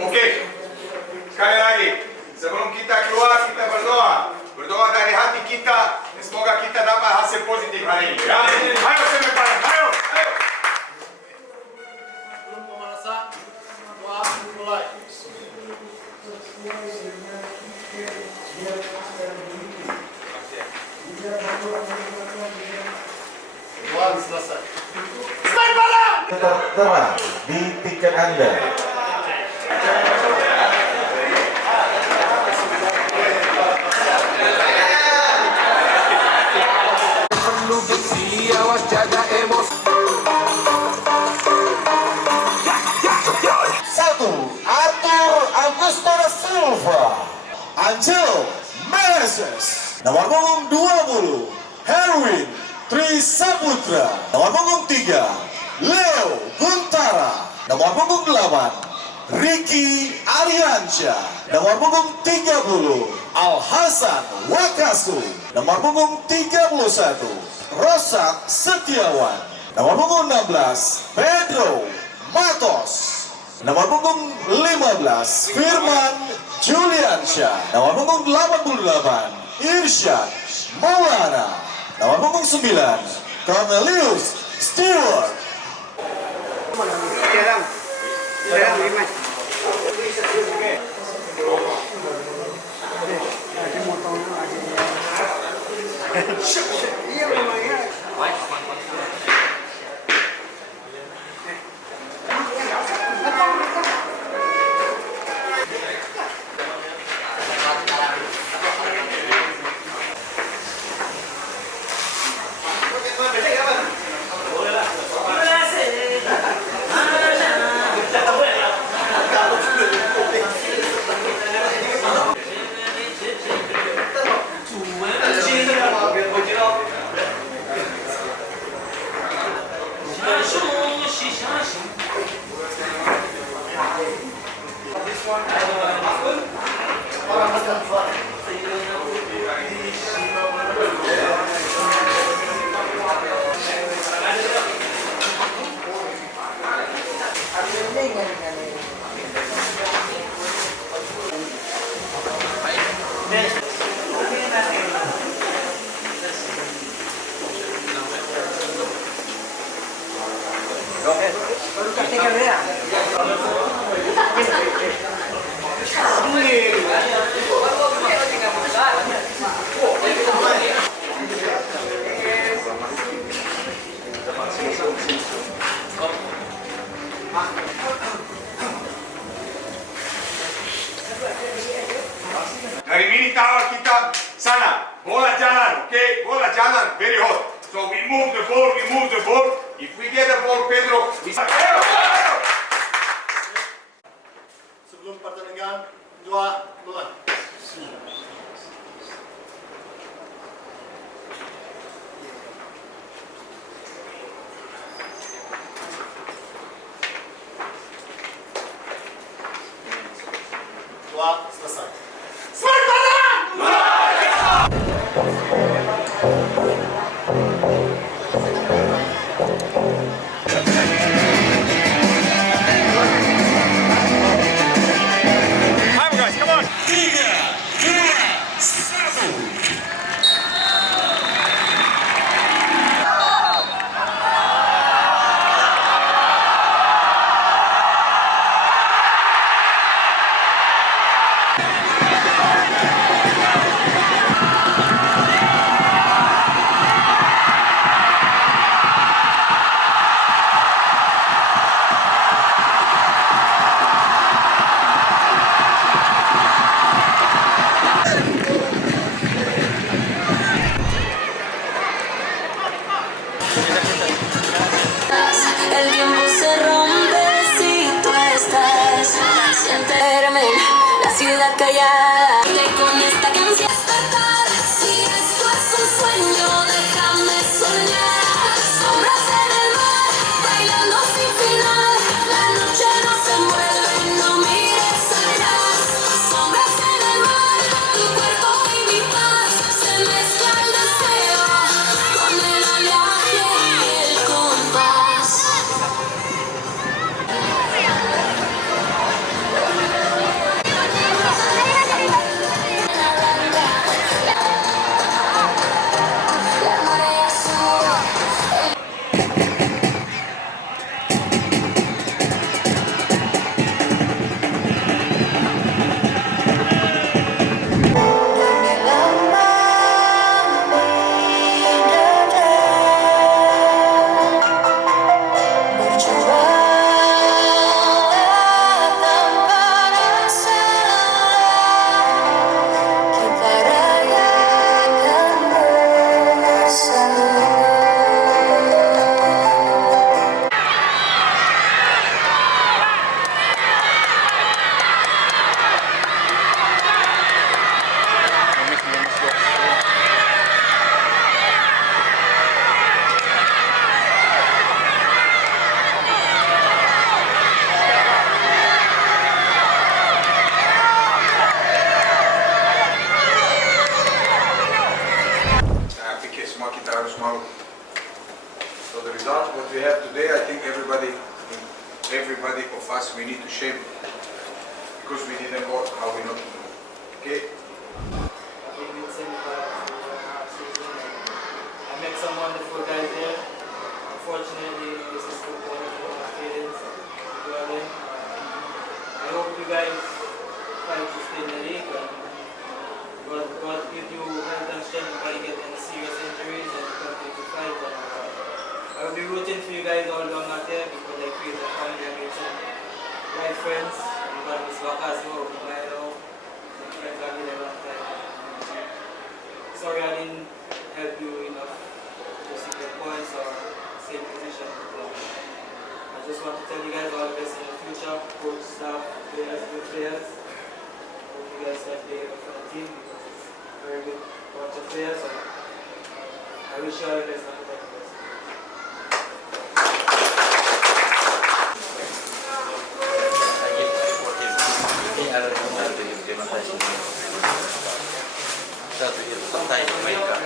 Oke, sekali lagi, sebelum kita keluar, kita berdoa. Berdoa dari hati kita, semoga kita dapat hasil positif hari ini. Ya, ayo semifinal, ayo. Sebelum pemanasan, doa mulai. Doa selesai. Tertera di tiket Anda. Satu, Arthur Augusto da Silva, Angel Meneses. Nomor punggung 20, Herwin Trisaputra. Nomor punggung 3, Leo Guntara. Nomor punggung 8, Ricky Ariansyah. Nomor punggung 30, Al Hasan Wakasu. Nomor punggung 31, Rosak Setiawan. Nomor punggung 16, Pedro Matos. Nomor punggung 15, Firman Juliansyah. Nomor punggung 88, Irsyad Maulana. Nomor punggung 9, Cornelius Stewart. Dari mini tower kita sana, bola jalan, okay? Bola jalan, very hot. So we move the ball, we move the ball. If we get the ball, Pedro, we start. Sebelum pertandingan, doa mulai. callar. Con esta canción despertar. Si esto es un sueño, déjame soñar. Sombras en el mar, bailando sin final. La noche no se mueve, no mires atrás. Sombras en el mar, tu cuerpo y mi paz. Se mezcla el deseo con el oleaje y el compás. La marea sube. Fikir semua kita harus malu. So the result what we have today, I think everybody of us we need to shame because we didn't vote how we not to do. Okay? I've been with Seneca for half season. I met some wonderful guys there. Unfortunately, this is football, my feelings. I hope you guys fight to stay in the league. God give you health and strength, nobody get any serious injuries and continue to fight. I will be rooting for you guys all along out there because I created a family and made some right friends. I'm going to miss Wakazo, Milo, some friends I've been a long time. Sorry I didn't help you enough to secure points or same position. I just want to tell you guys all the best in the future, coach, staff, players, good players. Hope you guys can play for the team because it's a very good bunch of players. So I wish you all the best and the best. Satu itu tentang mereka,